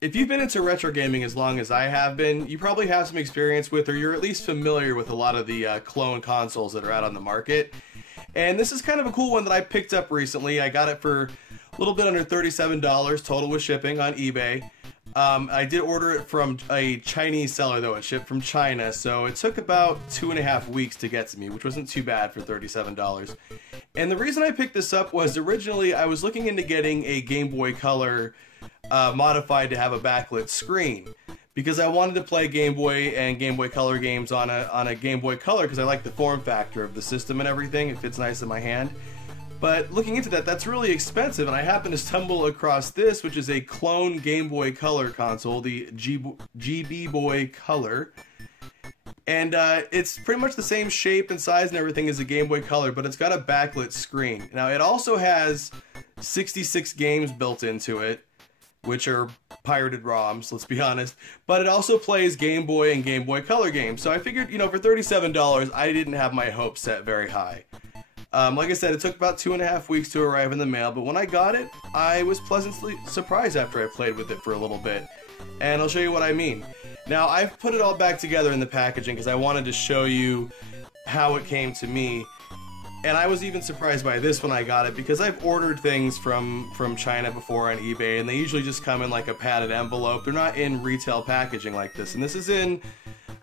if you've been into retro gaming as long as I have been, you probably have some experience with, or you're at least familiar with a lot of the clone consoles that are out on the market. And this is kind of a cool one that I picked up recently. I got it for a little bit under $37 total with shipping on eBay. I did order it from a Chinese seller though. It shipped from China, so it took about 2.5 weeks to get to me, which wasn't too bad for $37. And the reason I picked this up was originally I was looking into getting a Game Boy Color modified to have a backlit screen, because I wanted to play Game Boy and Game Boy Color games on a Game Boy Color because I like the form factor of the system and everything. It fits nice in my hand. But looking into that, that's really expensive, and I happened to stumble across this, which is a clone Game Boy Color console, the GB Boy Color. And it's pretty much the same shape and size and everything as a Game Boy Color, but it's got a backlit screen. Now, it also has 66 games built into it, which are pirated ROMs, let's be honest. But it also plays Game Boy and Game Boy Color games. So I figured, you know, for $37, I didn't have my hopes set very high. Like I said, it took about 2.5 weeks to arrive in the mail, but when I got it, I was pleasantly surprised after I played with it for a little bit. And I'll show you what I mean. Now, I've put it all back together in the packaging because I wanted to show you how it came to me. And I was even surprised by this when I got it, because I've ordered things from China before on eBay, and they usually just come in like a padded envelope. They're not in retail packaging like this. And this is in,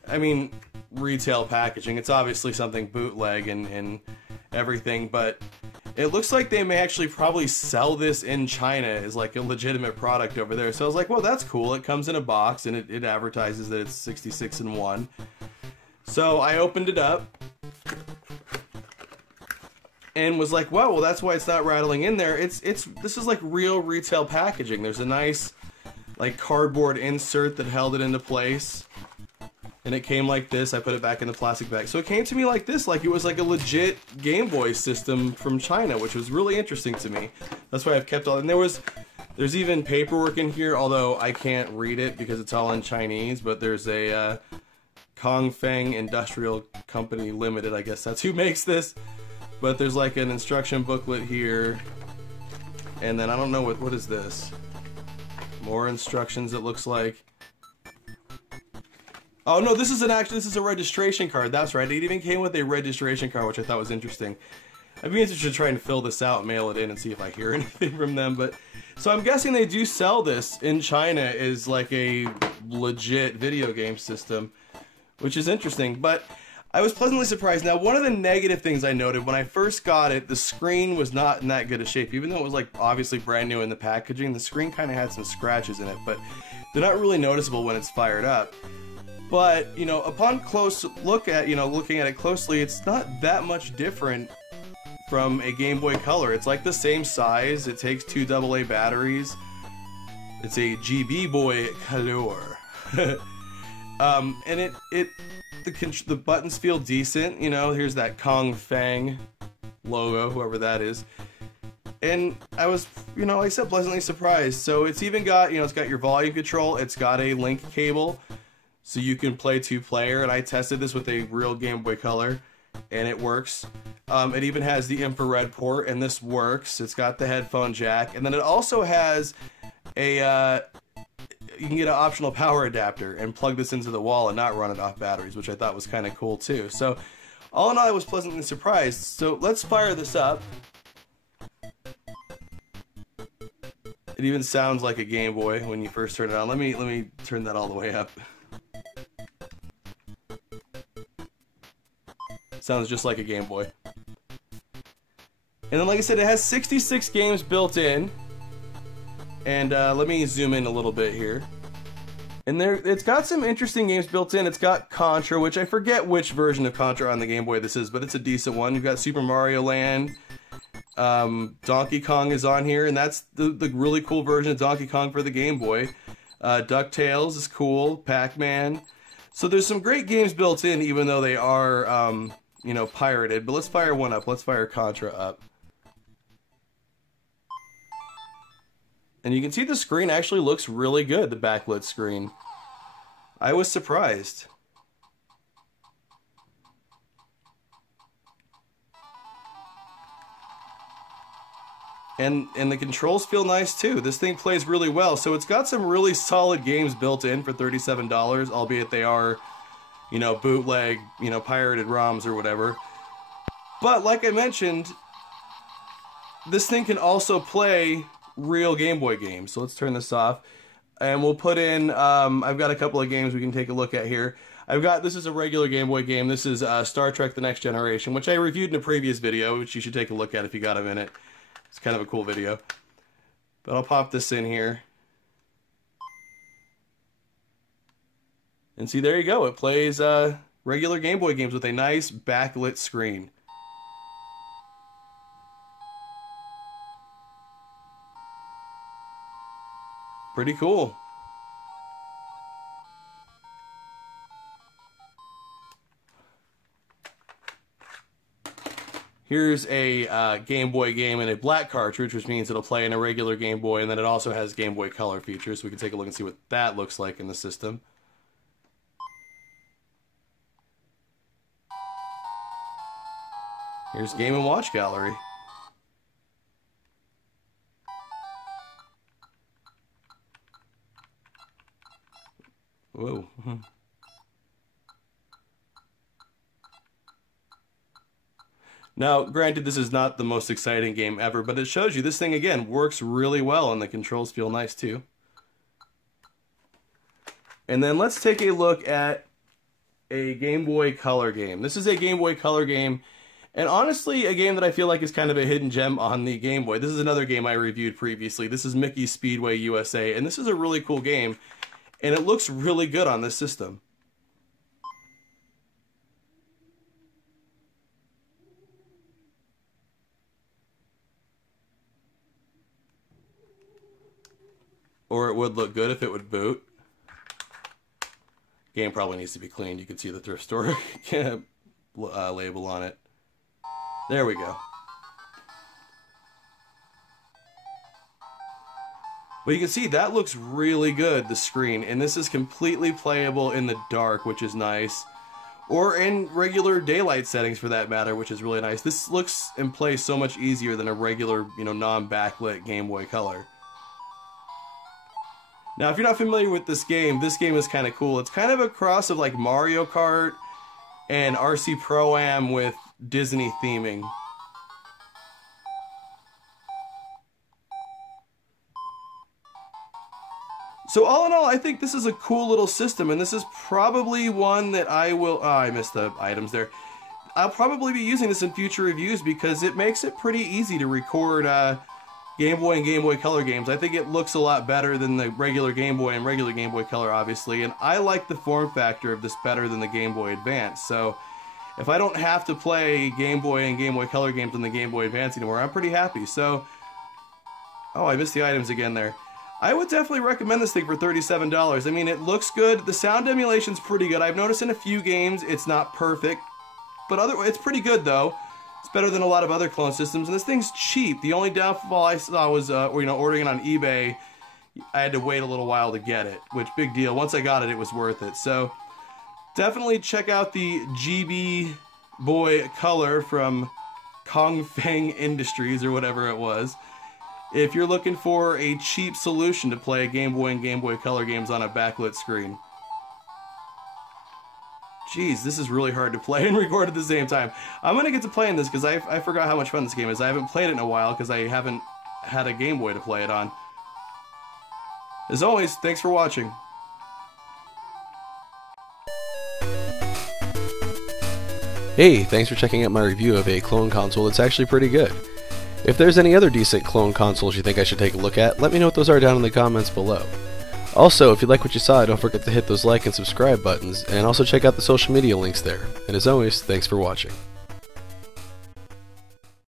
I mean, retail packaging. It's obviously something bootleg and everything, but it looks like they may actually probably sell this in China as like a legitimate product over there. So I was like, well, that's cool. It comes in a box and it advertises that it's 66 in 1. So I opened it up and was like, wow, well, that's why it's not rattling in there. This is like real retail packaging. There's a nice like cardboard insert that held it into place. And it came like this. I put it back in the plastic bag. So it came to me like this, like it was like a legit Game Boy system from China, which was really interesting to me. That's why I've kept all. And there's even paperwork in here, although I can't read it because it's all in Chinese. But there's a Kongfeng Industrial Company Limited, I guess that's who makes this. But there's like an instruction booklet here, and then I don't know what is this. More instructions, it looks like. Oh no, this is a registration card. That's right. It even came with a registration card, which I thought was interesting. I'd be interested to try and fill this out, mail it in, and see if I hear anything from them. But so I'm guessing they do sell this in China as like a legit video game system, which is interesting. But I was pleasantly surprised. Now, one of the negative things I noted when I first got it, the screen was not in that good a shape. Even though it was like obviously brand new in the packaging, the screen kind of had some scratches in it, but they're not really noticeable when it's fired up. But, you know, upon close look at, looking at it closely, it's not that much different from a Game Boy Color. It's like the same size. It takes 2 AA batteries. It's a GB Boy Color. And the buttons feel decent. You know, here's that Kongfeng logo, whoever that is. And I was, like I said, pleasantly surprised. So it's even got, it's got your volume control. It's got a link cable, so you can play 2-player. And I tested this with a real Game Boy Color, and it works. It even has the infrared port, and this works. It's got the headphone jack, and then it also has a you can get an optional power adapter and plug this into the wall and not run it off batteries, which I thought was kind of cool too. So all in all, I was pleasantly surprised. So let's fire this up. It even sounds like a Game Boy when you first turn it on. Let me turn that all the way up. Sounds just like a Game Boy. And then, like I said, it has 66 games built in. And let me zoom in a little bit here. And it's got some interesting games built in. It's got Contra, which I forget which version of Contra on the Game Boy this is, but it's a decent one. You've got Super Mario Land. Donkey Kong is on here, and that's the really cool version of Donkey Kong for the Game Boy. DuckTales is cool. Pac-Man. So there's some great games built in, even though they are, pirated. But let's fire one up. Let's fire Contra up. And you can see the screen actually looks really good, the backlit screen. I was surprised. And the controls feel nice too. This thing plays really well. So it's got some really solid games built in for $37, albeit they are, you know, bootleg, you know, pirated ROMs or whatever. But like I mentioned, this thing can also play real Game Boy games. So let's turn this off. And we'll put in, I've got a couple of games we can take a look at here. This is a regular Game Boy game. This is Star Trek The Next Generation, which I reviewed in a previous video, which you should take a look at if you got a minute. It's kind of a cool video. But I'll pop this in here. And see, there you go. It plays regular Game Boy games with a nice backlit screen. Pretty cool. Here's a Game Boy game in a black cartridge, which means it'll play in a regular Game Boy, and then it also has Game Boy Color features, so we can take a look and see what that looks like in the system. Here's Game & Watch Gallery. Whoa. Now, granted, this is not the most exciting game ever, but it shows you this thing, again, works really well, and the controls feel nice, too. And then let's take a look at a Game Boy Color game. This is a Game Boy Color game, and honestly, a game that I feel like is kind of a hidden gem on the Game Boy. This is another game I reviewed previously. This is Mickey's Speedway USA, and this is a really cool game, and it looks really good on this system. Or it would look good if it would boot. Game probably needs to be cleaned. You can see the thrift store label on it. There we go. But you can see that looks really good, the screen, and this is completely playable in the dark, which is nice. Or in regular daylight settings for that matter, which is really nice. This looks and plays so much easier than a regular, you know, non-backlit Game Boy Color. Now, if you're not familiar with this game is kind of cool. It's kind of a cross of like Mario Kart and RC Pro-Am with Disney theming. So all in all, I think this is a cool little system, and this is probably one that I will... Oh, I missed the items there. I'll probably be using this in future reviews because it makes it pretty easy to record Game Boy and Game Boy Color games. I think it looks a lot better than the regular Game Boy and regular Game Boy Color, obviously, and I like the form factor of this better than the Game Boy Advance. So if I don't have to play Game Boy and Game Boy Color games on the Game Boy Advance anymore, I'm pretty happy. So, oh, I missed the items again there. I would definitely recommend this thing for $37. I mean, it looks good. The sound emulation's pretty good. I've noticed in a few games it's not perfect, but it's pretty good though. It's better than a lot of other clone systems, and this thing's cheap. The only downfall I saw was, ordering it on eBay. I had to wait a little while to get it, which, big deal. Once I got it, it was worth it. So, definitely check out the GB Boy Color from Kong Feng Industries, or whatever it was, if you're looking for a cheap solution to play Game Boy and Game Boy Color games on a backlit screen. Jeez, this is really hard to play and record at the same time. I'm going to get to playing this because I forgot how much fun this game is. I haven't played it in a while because I haven't had a Game Boy to play it on. As always, thanks for watching. Hey, thanks for checking out my review of a clone console that's actually pretty good. If there's any other decent clone consoles you think I should take a look at, let me know what those are down in the comments below. Also, if you like what you saw, don't forget to hit those like and subscribe buttons, and also check out the social media links there. And as always, thanks for watching.